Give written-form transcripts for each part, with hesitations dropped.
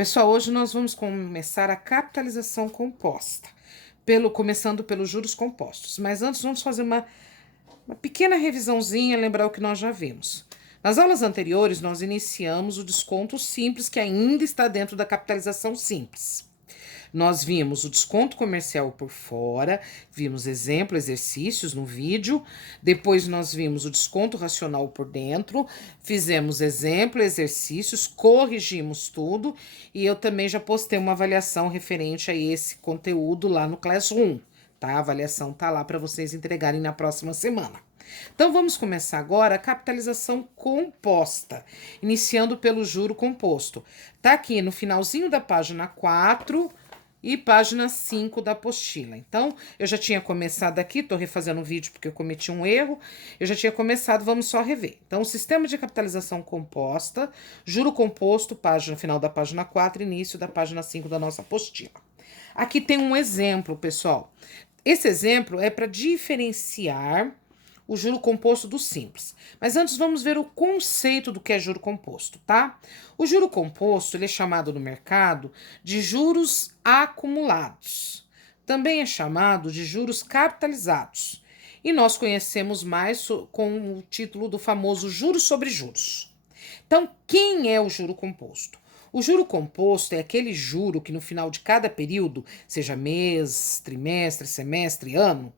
Pessoal, hoje nós vamos começar a capitalização composta, começando pelos juros compostos. Mas antes vamos fazer uma pequena revisãozinha, lembrar o que nós já vimos. Nas aulas anteriores, nós iniciamos o desconto simples, que ainda está dentro da capitalização simples. Nós vimos o desconto comercial por fora, vimos exemplo, exercícios no vídeo, depois nós vimos o desconto racional por dentro, fizemos exemplo, exercícios, corrigimos tudo e eu também já postei uma avaliação referente a esse conteúdo lá no Classroom, tá? A avaliação tá lá para vocês entregarem na próxima semana. Então, vamos começar agora a capitalização composta, iniciando pelo juro composto. Tá aqui no finalzinho da página 4 e página 5 da apostila. Então, eu já tinha começado aqui, tô refazendo o vídeo porque eu cometi um erro, eu já tinha começado, vamos só rever. Então, o sistema de capitalização composta, juro composto, final da página 4, início da página 5 da nossa apostila. Aqui tem um exemplo, pessoal. Esse exemplo é para diferenciar o juro composto do simples. Mas antes vamos ver o conceito do que é juro composto, tá? O juro composto, ele é chamado no mercado de juros acumulados. Também é chamado de juros capitalizados. E nós conhecemos mais com o título do famoso juros sobre juros. Então, quem é o juro composto? O juro composto é aquele juro que no final de cada período, seja mês, trimestre, semestre, ano,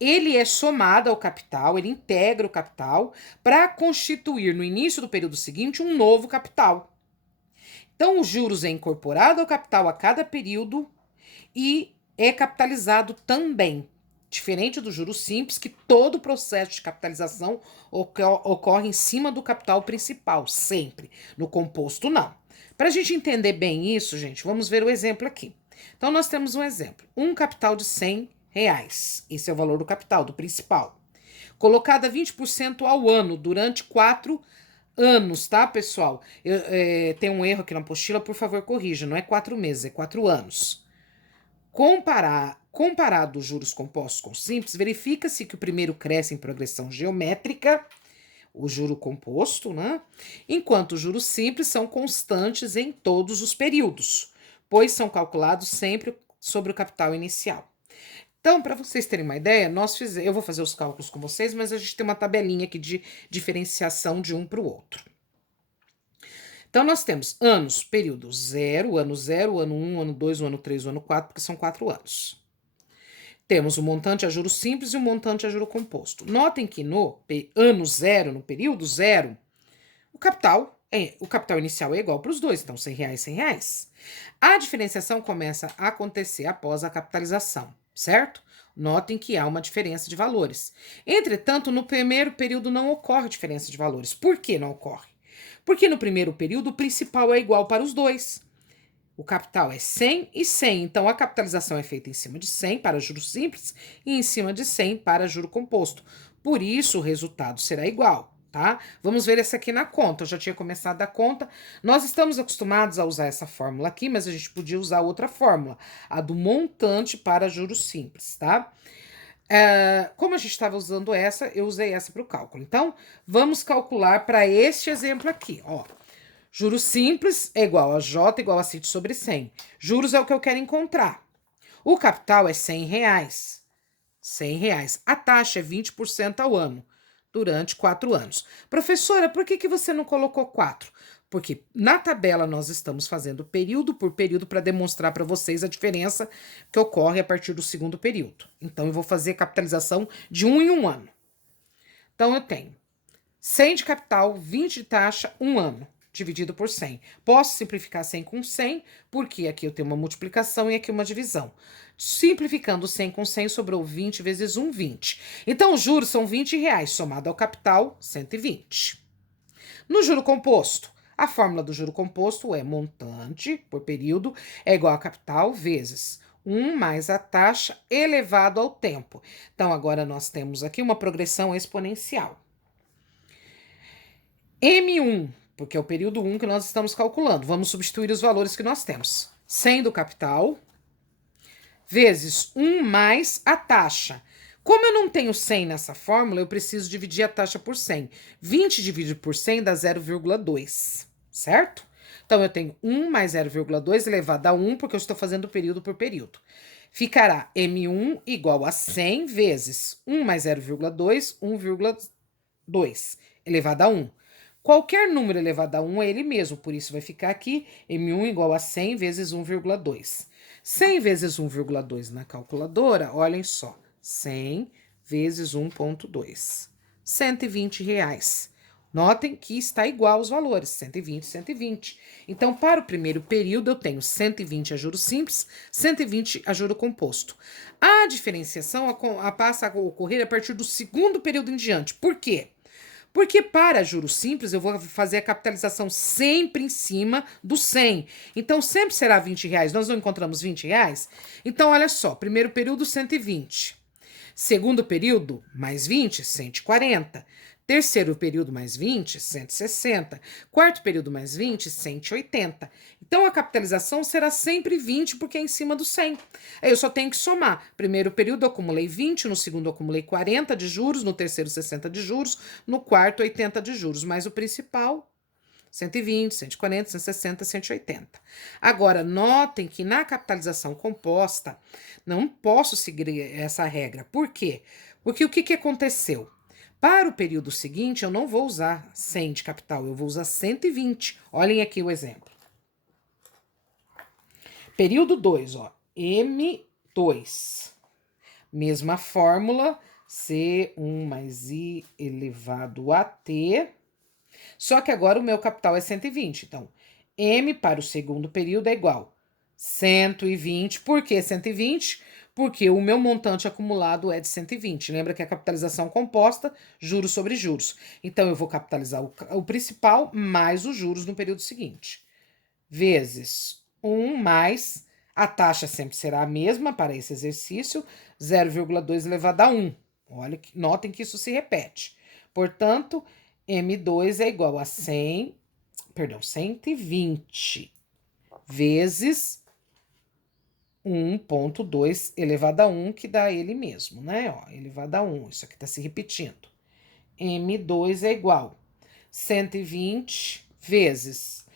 ele é somado ao capital, ele integra o capital para constituir no início do período seguinte um novo capital. Então, os juros é incorporado ao capital a cada período e é capitalizado também. Diferente do juro simples, que todo o processo de capitalização ocorre em cima do capital principal, sempre. No composto, não. Para a gente entender bem isso, gente, vamos ver o exemplo aqui. Então, nós temos um exemplo. Um capital de R$100. Esse é o valor do capital, do principal. Colocado a 20% ao ano, durante 4 anos, tá, pessoal? Tem um erro aqui na apostila, por favor, corrija. Não é 4 meses, é 4 anos. Comparado os juros compostos com simples, verifica-se que o primeiro cresce em progressão geométrica, o juro composto, né? Enquanto os juros simples são constantes em todos os períodos, pois são calculados sempre sobre o capital inicial. Então, para vocês terem uma ideia, eu vou fazer os cálculos com vocês, mas a gente tem uma tabelinha aqui de diferenciação de um para o outro. Então, nós temos anos, período 0, ano 1, ano 2, ano 3, ano 4, porque são 4 anos. Temos o montante a juro simples e o montante a juro composto. Notem que no ano 0, no período 0, o capital inicial é igual para os dois, então R$100, R$100. A diferenciação começa a acontecer após a capitalização, certo? Notem que há uma diferença de valores. Entretanto, no primeiro período não ocorre diferença de valores. Por que não ocorre? Porque no primeiro período o principal é igual para os dois. O capital é 100 e 100, então a capitalização é feita em cima de 100 para juro simples e em cima de 100 para juro composto. Por isso, o resultado será igual, tá? Vamos ver essa aqui na conta. Eu já tinha começado a conta. Nós estamos acostumados a usar essa fórmula aqui, mas a gente podia usar outra fórmula, a do montante para juros simples, tá? Como a gente estava usando essa, eu usei essa para o cálculo. Então, vamos calcular para este exemplo aqui, ó. Juros simples é igual a J igual a CIT sobre 100. Juros é o que eu quero encontrar. O capital é R$100. R$100. A taxa é 20% ao ano, durante 4 anos. Professora, por que você não colocou 4? Porque na tabela nós estamos fazendo período por período para demonstrar para vocês a diferença que ocorre a partir do segundo período. Então, eu vou fazer capitalização de 1 em 1 ano. Então, eu tenho 100 de capital, 20 de taxa, 1 ano. Dividido por 100. Posso simplificar 100 com 100, porque aqui eu tenho uma multiplicação e aqui uma divisão. Simplificando 100 com 100, sobrou 20 vezes 1, 20. Então, os juros são R$20, somado ao capital, 120. No juro composto, a fórmula do juro composto é montante por período é igual a capital vezes 1 mais a taxa elevado ao tempo. Então, agora nós temos aqui uma progressão exponencial. M1, porque é o período 1 que nós estamos calculando. Vamos substituir os valores que nós temos. 100 do capital, vezes 1 mais a taxa. Como eu não tenho 100 nessa fórmula, eu preciso dividir a taxa por 100. 20 dividido por 100 dá 0,2, certo? Então, eu tenho 1 mais 0,2 elevado a 1, porque eu estou fazendo período por período. Ficará M1 igual a 100 vezes 1 mais 0,2, 1,2 elevado a 1. Qualquer número elevado a 1 é ele mesmo, por isso vai ficar aqui M1 igual a 100 vezes 1,2. 100 vezes 1,2 na calculadora, olhem só, 100 vezes 1,2. R$ 120. Notem que está igual os valores, 120, 120. Então, para o primeiro período, eu tenho 120 a juros simples, 120 a juro composto. A diferenciação passa a ocorrer a partir do segundo período em diante. Por quê? Porque para juros simples, eu vou fazer a capitalização sempre em cima do 100. Então, sempre será R$ 20. Nós não encontramos R$ 20? Então, olha só, primeiro período, 120. Segundo período, mais 20, 140. Terceiro período, mais 20, 160. Quarto período, mais 20, 180. Então, a capitalização será sempre 20, porque é em cima do 100. Aí eu só tenho que somar. Primeiro período, eu acumulei 20. No segundo, eu acumulei 40 de juros. No terceiro, 60 de juros. No quarto, 80 de juros. Mas o principal, 120, 140, 160, 180. Agora, notem que na capitalização composta, não posso seguir essa regra. Por quê? Porque o que aconteceu? Para o período seguinte, eu não vou usar 100 de capital, eu vou usar 120. Olhem aqui o exemplo. Período 2, ó, M2. Mesma fórmula, C1 mais I elevado a T. Só que agora o meu capital é 120. Então, M para o segundo período é igual a 120. Por que 120? Porque o meu montante acumulado é de 120. Lembra que a capitalização composta, juros sobre juros. Então, eu vou capitalizar o principal mais os juros no período seguinte. Vezes 1 mais, a taxa sempre será a mesma para esse exercício, 0,2 elevado a 1. Olha, notem que isso se repete. Portanto, M2 é igual a 120 vezes 1,2 elevado a 1, que dá ele mesmo, né? Ó, elevado a 1, isso aqui tá se repetindo. M2 é igual a 120 vezes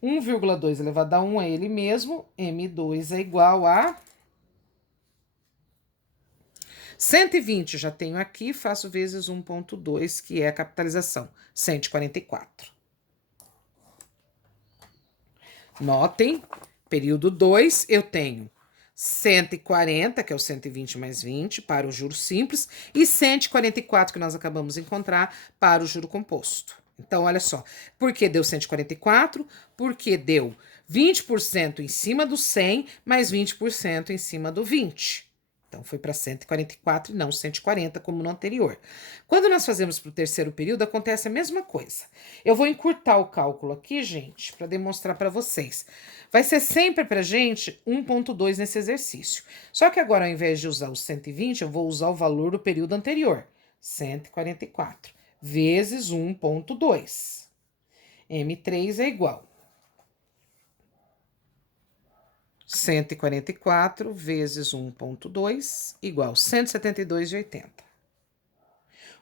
1,2 elevado a 1 é ele mesmo, M2 é igual a 120, já tenho aqui, faço vezes 1,2, que é a capitalização, 144. Notem, período 2, eu tenho 140, que é o 120 mais 20, para o juro simples, e 144, que nós acabamos de encontrar, para o juro composto. Então, olha só, por que deu 144? Porque deu 20% em cima do 100, mais 20% em cima do 20. Então, foi para 144 e não 140, como no anterior. Quando nós fazemos para o terceiro período, acontece a mesma coisa. Eu vou encurtar o cálculo aqui, gente, para demonstrar para vocês. Vai ser sempre para gente 1,2 nesse exercício. Só que agora, ao invés de usar o 120, eu vou usar o valor do período anterior, 144, vezes 1,2. M3 é igual 144 vezes 1,2 igual 172,80.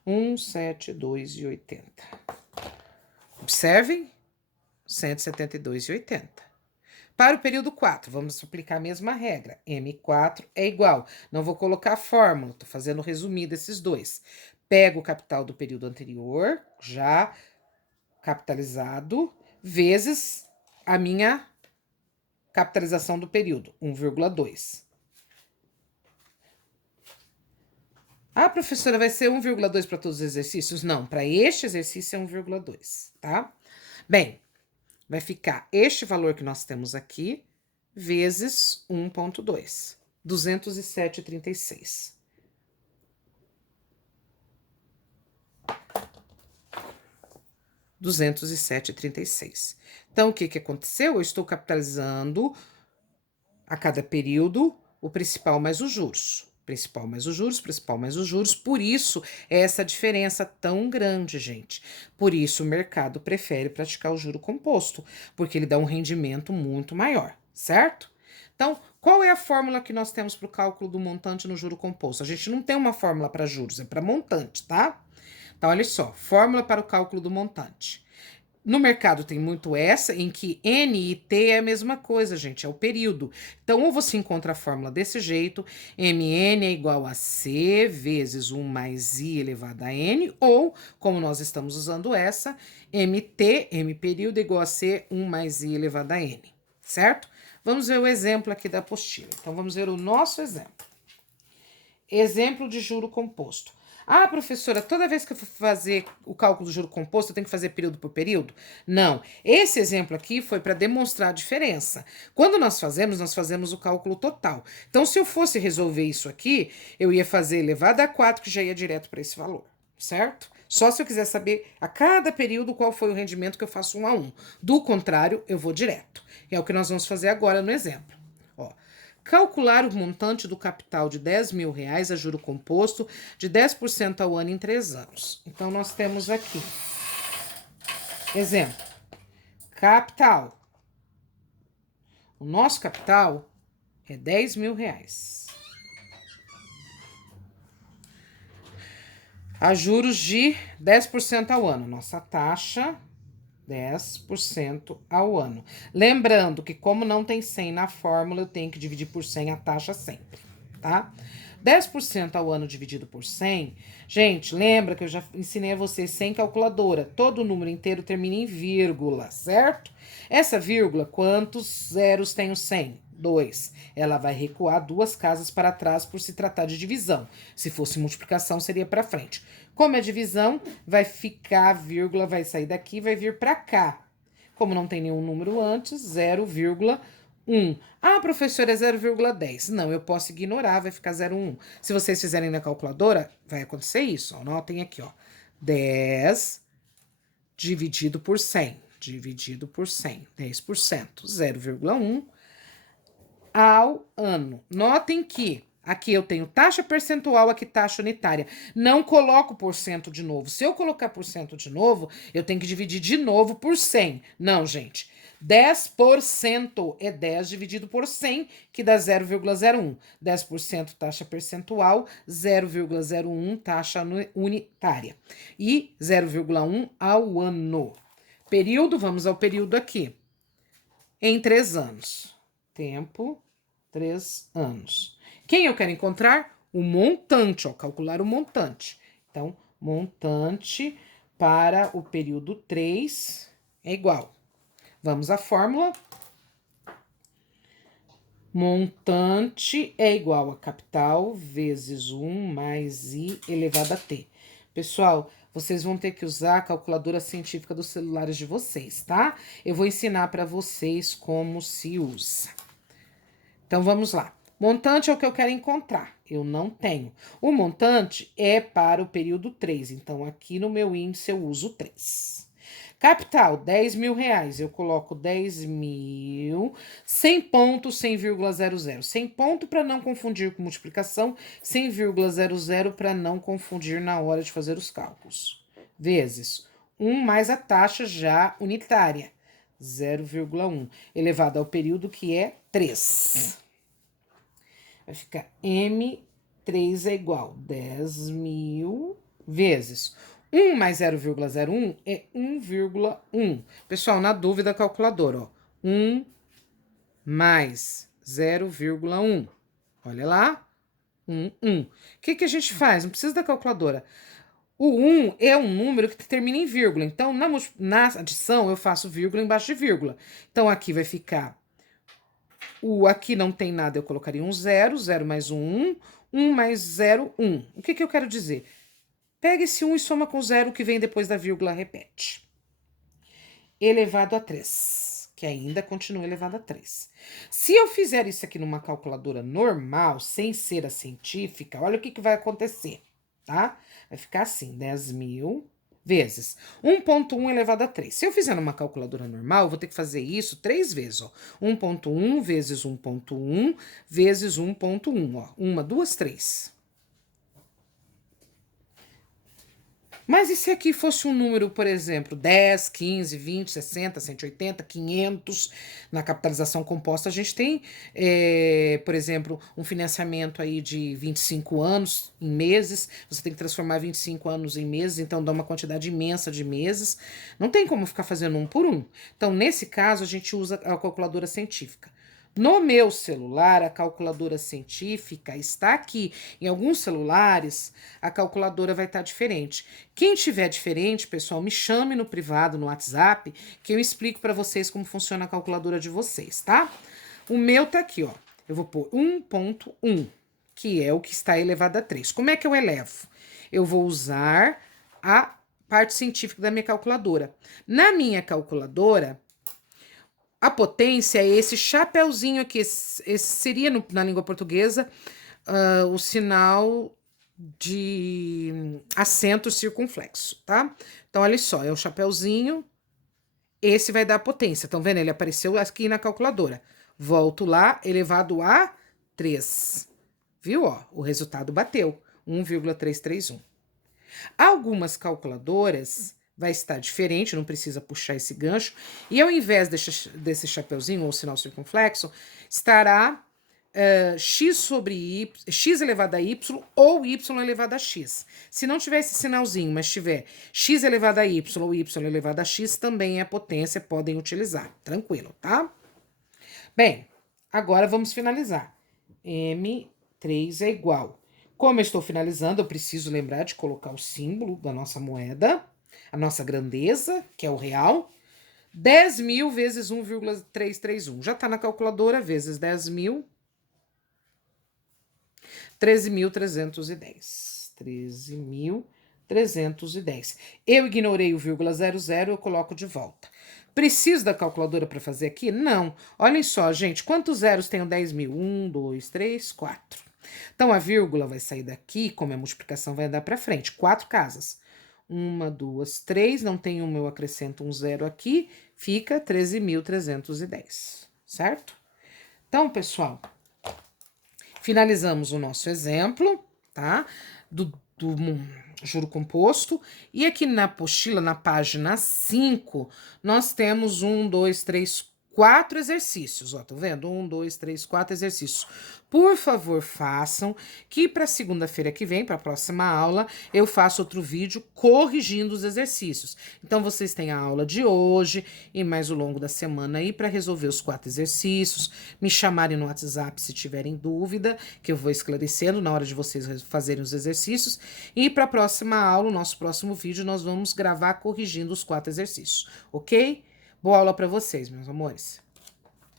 172,80. Observem, 172,80. Para o período 4, vamos aplicar a mesma regra. M4 é igual. Não vou colocar a fórmula, estou fazendo o resumido desses dois. Pego o capital do período anterior, já capitalizado, vezes a minha capitalização do período, 1,2. Ah, professora, vai ser 1,2 para todos os exercícios? Não, para este exercício é 1,2, tá? Bem, vai ficar este valor que nós temos aqui, vezes 1,2, 207,36. Então, o que aconteceu? Eu estou capitalizando a cada período o principal mais os juros. Principal mais os juros, principal mais os juros. Por isso, é essa diferença tão grande, gente. Por isso, o mercado prefere praticar o juro composto, porque ele dá um rendimento muito maior, certo? Então, qual é a fórmula que nós temos para o cálculo do montante no juro composto? A gente não tem uma fórmula para juros, é para montante, tá? Então, olha só, fórmula para o cálculo do montante. No mercado tem muito essa, em que N e T é a mesma coisa, gente, é o período. Então, ou você encontra a fórmula desse jeito, MN é igual a C vezes 1 mais I elevado a N, ou, como nós estamos usando essa, MT, M período, é igual a C, 1 mais I elevado a N, certo? Vamos ver o exemplo aqui da apostila. Então, vamos ver o nosso exemplo. Exemplo de juro composto. Ah, professora, toda vez que eu for fazer o cálculo do juro composto, eu tenho que fazer período por período? Não. Esse exemplo aqui foi para demonstrar a diferença. Quando nós fazemos o cálculo total. Então, se eu fosse resolver isso aqui, eu ia fazer elevado a 4, que já ia direto para esse valor, certo? Só se eu quiser saber a cada período qual foi o rendimento que eu faço 1 a 1. Do contrário, eu vou direto. É o que nós vamos fazer agora no exemplo. Ó. Calcular o montante do capital de R$ 10.000 a juro composto de 10% ao ano em 3 anos. Então, nós temos aqui, exemplo, capital. O nosso capital é R$ 10.000. A juros de 10% ao ano. Nossa taxa, 10% ao ano. Lembrando que, como não tem 100 na fórmula, eu tenho que dividir por 100 a taxa sempre, tá? 10% ao ano dividido por 100, gente, lembra que eu já ensinei a vocês sem calculadora. Todo número inteiro termina em vírgula, certo? Essa vírgula, quantos zeros tem o 100? 2. Ela vai recuar 2 casas para trás por se tratar de divisão. Se fosse multiplicação, seria para frente. Como é divisão, vai ficar, a vírgula vai sair daqui e vai vir para cá. Como não tem nenhum número antes, 0,1. Ah, professora, é 0,10. Não, eu posso ignorar, vai ficar 0,1. Se vocês fizerem na calculadora, vai acontecer isso. Anotem aqui, ó. 10 dividido por 100. Dividido por 100. 10%. 0,1 ao ano. Notem que aqui eu tenho taxa percentual, aqui taxa unitária. Não coloco porcento de novo. Se eu colocar porcento de novo, eu tenho que dividir de novo por 100. Não, gente. 10% é 10 dividido por 100, que dá 0,01. 10% taxa percentual, 0,01 taxa unitária. E 0,1 ao ano. Período, vamos ao período aqui. Em 3 anos. Tempo, 3 anos. Quem eu quero encontrar? O montante, ó, calcular o montante. Então, montante para o período 3 é igual. Vamos à fórmula. Montante é igual a capital vezes 1 mais I elevado a T. Pessoal, vocês vão ter que usar a calculadora científica dos celulares de vocês, tá? Eu vou ensinar para vocês como se usa. Então, vamos lá. Montante é o que eu quero encontrar. Eu não tenho. O montante é para o período 3. Então, aqui no meu índice eu uso 3. Capital, R$ 10.000. Eu coloco 10.000, sem ponto, sem vírgula 00. Sem ponto para não confundir com multiplicação, sem vírgula 00 para não confundir na hora de fazer os cálculos. Vezes 1 mais a taxa já unitária, 0,1, elevado ao período que é 3. Vai ficar M3 é igual a 10.000 vezes 1 mais 0,01 é 1,1. Pessoal, na dúvida, calculadora, ó. 1 mais 0,1. Olha lá. 1. O que a gente faz? Não precisa da calculadora. O 1 é um número que termina em vírgula. Então, na adição, eu faço vírgula embaixo de vírgula. Então, aqui vai ficar... aqui não tem nada, eu colocaria um 0. 0 mais 1, 1 mais 0, 1. O que eu quero dizer? Pega esse 1 e soma com 0 que vem depois da vírgula, repete. Elevado a 3, que ainda continua elevado a 3. Se eu fizer isso aqui numa calculadora normal, sem ser a científica, olha o que vai acontecer, tá? Vai ficar assim, 10.000 vezes 1,1 elevado a 3. Se eu fizer numa calculadora normal, eu vou ter que fazer isso 3 vezes, ó. 1,1 vezes 1,1 vezes 1,1, ó. 1, 2, 3. Mas e se aqui fosse um número, por exemplo, 10, 15, 20, 60, 180, 500? Na capitalização composta, a gente tem, por exemplo, um financiamento aí de 25 anos em meses. Você tem que transformar 25 anos em meses, então dá uma quantidade imensa de meses. Não tem como ficar fazendo um por um. Então, nesse caso, a gente usa a calculadora científica. No meu celular, a calculadora científica está aqui. Em alguns celulares, a calculadora vai estar diferente. Quem tiver diferente, pessoal, me chame no privado, no WhatsApp, que eu explico para vocês como funciona a calculadora de vocês, tá? O meu tá aqui, ó. Eu vou pôr 1.1, que é o que está elevado a 3. Como é que eu elevo? Eu vou usar a parte científica da minha calculadora. Na minha calculadora, a potência é esse chapeuzinho aqui. Esse seria, na língua portuguesa, o sinal de acento circunflexo, tá? Então, olha só, é o chapeuzinho. Esse vai dar a potência. Estão vendo? Ele apareceu aqui na calculadora. Volto lá, elevado a 3. Viu? Ó, o resultado bateu. 1,331. Algumas calculadoras vai estar diferente, não precisa puxar esse gancho. E ao invés desse chapeuzinho ou sinal circunflexo, estará x sobre y, x elevado a y ou y elevado a x. Se não tiver esse sinalzinho, mas tiver x elevado a y ou y elevado a x, também é potência, podem utilizar. Tranquilo, tá? Bem, agora vamos finalizar. M3 é igual. Como eu estou finalizando, eu preciso lembrar de colocar o símbolo da nossa moeda, a nossa grandeza, que é o real. 10.000 vezes 1,331. Já está na calculadora, vezes 10.000. 13.310. 13.310. Eu ignorei o vírgula 00, eu coloco de volta. Preciso da calculadora para fazer aqui? Não. Olhem só, gente, quantos zeros tem o 10.000? 1, 2, 3, 4. Então, a vírgula vai sair daqui, como a multiplicação vai andar para frente. 4 casas. 1, 2, 3, não tem uma, eu acrescento um zero aqui, fica 13.310, certo? Então, pessoal, finalizamos o nosso exemplo, tá? Do juro composto. E aqui na apostila, na página 5, nós temos 1, 2, 3, 4 exercícios, ó, tá vendo? 1, 2, 3, 4 exercícios. Por favor, façam, que para segunda-feira que vem, para a próxima aula, eu faço outro vídeo corrigindo os exercícios. Então, vocês têm a aula de hoje e mais o longo da semana aí para resolver os 4 exercícios, me chamarem no WhatsApp se tiverem dúvida, que eu vou esclarecendo na hora de vocês fazerem os exercícios. E para a próxima aula, o nosso próximo vídeo, nós vamos gravar corrigindo os 4 exercícios, ok? Boa aula para vocês, meus amores.